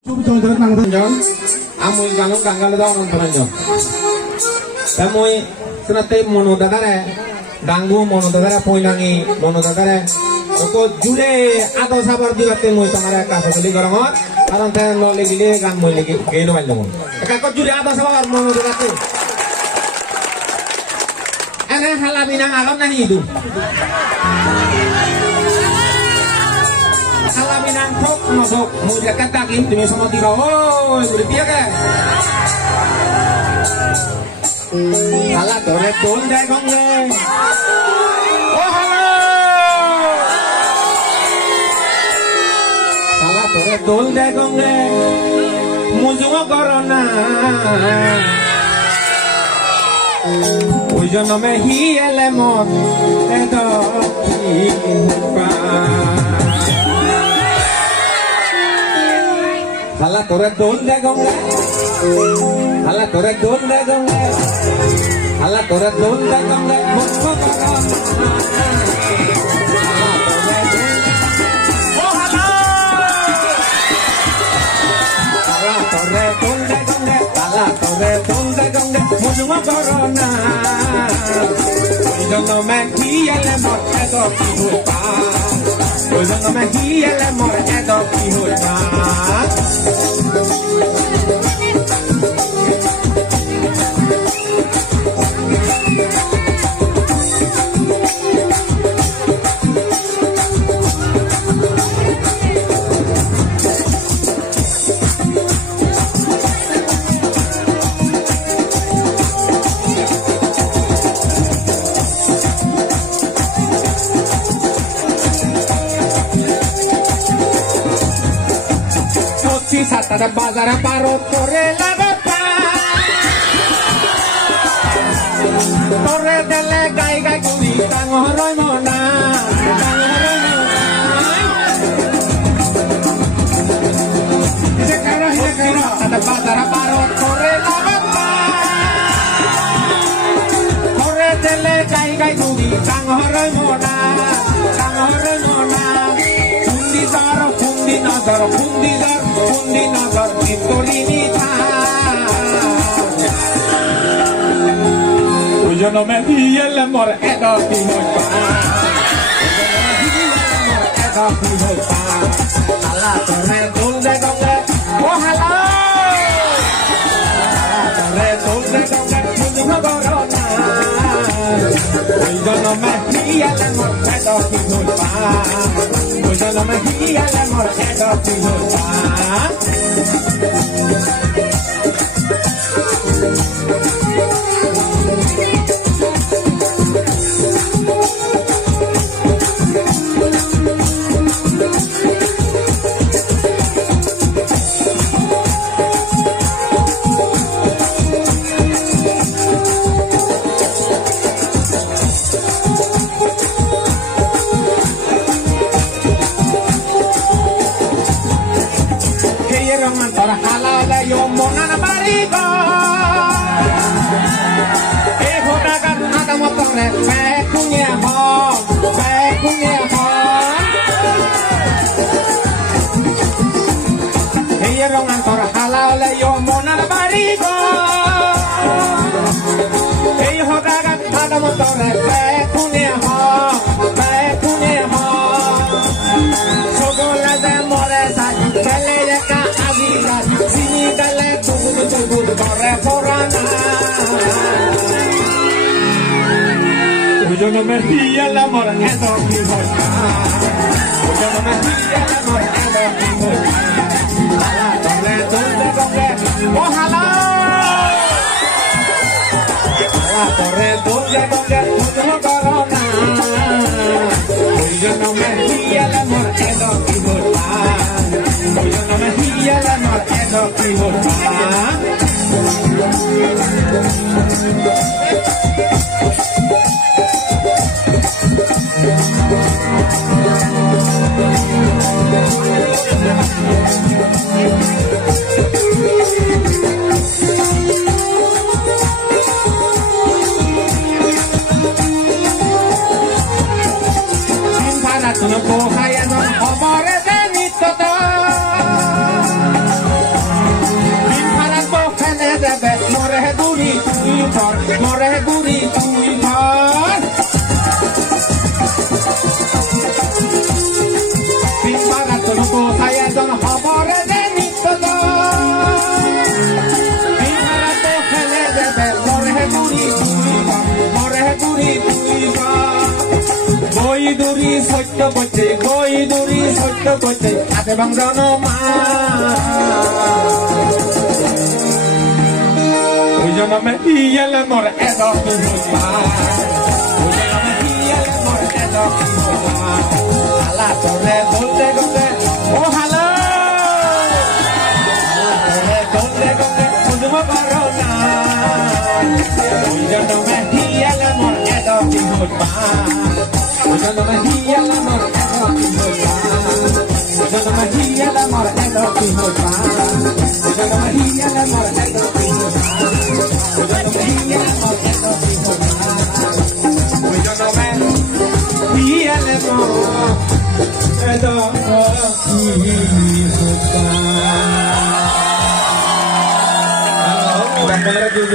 Amoy kalong kanggal daw ng paranyo. Amoy senate mono dadare, danggu mono dadare poinangi mono dadare. Oko jure atau sabar juga temu tamara kaso beli gorongot. Karang teh lo lagi kan moy lagi geno aja mo. Kako jure atau sabar mono dadare. Ane halabinang alam nahi itu. Salaminang tok nodok muda kataki demi sama tiro oh berpihak ya ala dore don dai gong le oh halo ala dore don dai gong le mujungo corona ujono me hiele mot edo pa Hala torre donde gonga, hala torre donde gonga, hala torre donde gonga, musko karam. Oh hala, hala torre donde gonga, hala torre donde gonga, musko corona. Yo no me guía el amor que do pijuta, yo no me guía el amor que do pijuta. Sata bazar paro torre la gapa torre delle gai gai kuni tango roi mona sata bazar paro torre la gapa torre delle gai gai kuni tango roi mona fundi nazar Torinita. Yo no me di el amor edo pijuta. Ala torre donde donde ojalá. Torre donde donde mundo corona. Yo no me di el amor edo pijuta. Yo no me di el amor edo pijuta. Yo no me fía el amor, eso mi boca. Yo no me fía el amor, eso mi boca. Ojalá, donde, ojalá. La torre, donde, mundo corona. Yo no me fía el amor, eso mi boca. Yo no me fía el amor, eso mi boca. Sin para tu no coja ya no amores de mi toto. দূরি সত্য বচে গই দূরি সত্য বচে আতে বাং জানো মা ওই জন্মে হিয়ালে মোর এত কি হইবা ওই জন্মে হিয়ালে মোর এত কি হইবা আলা তোরে দোলে গতে ও হালা আলা তোরে দোলে গতে বুঝব পারো না ওই জন্মে হিয়ালে মোর এত কি হইবা ওই জন্মে হিয়ালে মোর এত কি হইবা ওই জন্মে হিয়ালে মোর এত কি হইবা ওই জন্মে হিয়ালে মোর এত কি হইবা Hãy subscribe cho kênh Ghiền Mì Gõ để không bỏ lỡ những video hấp dẫn.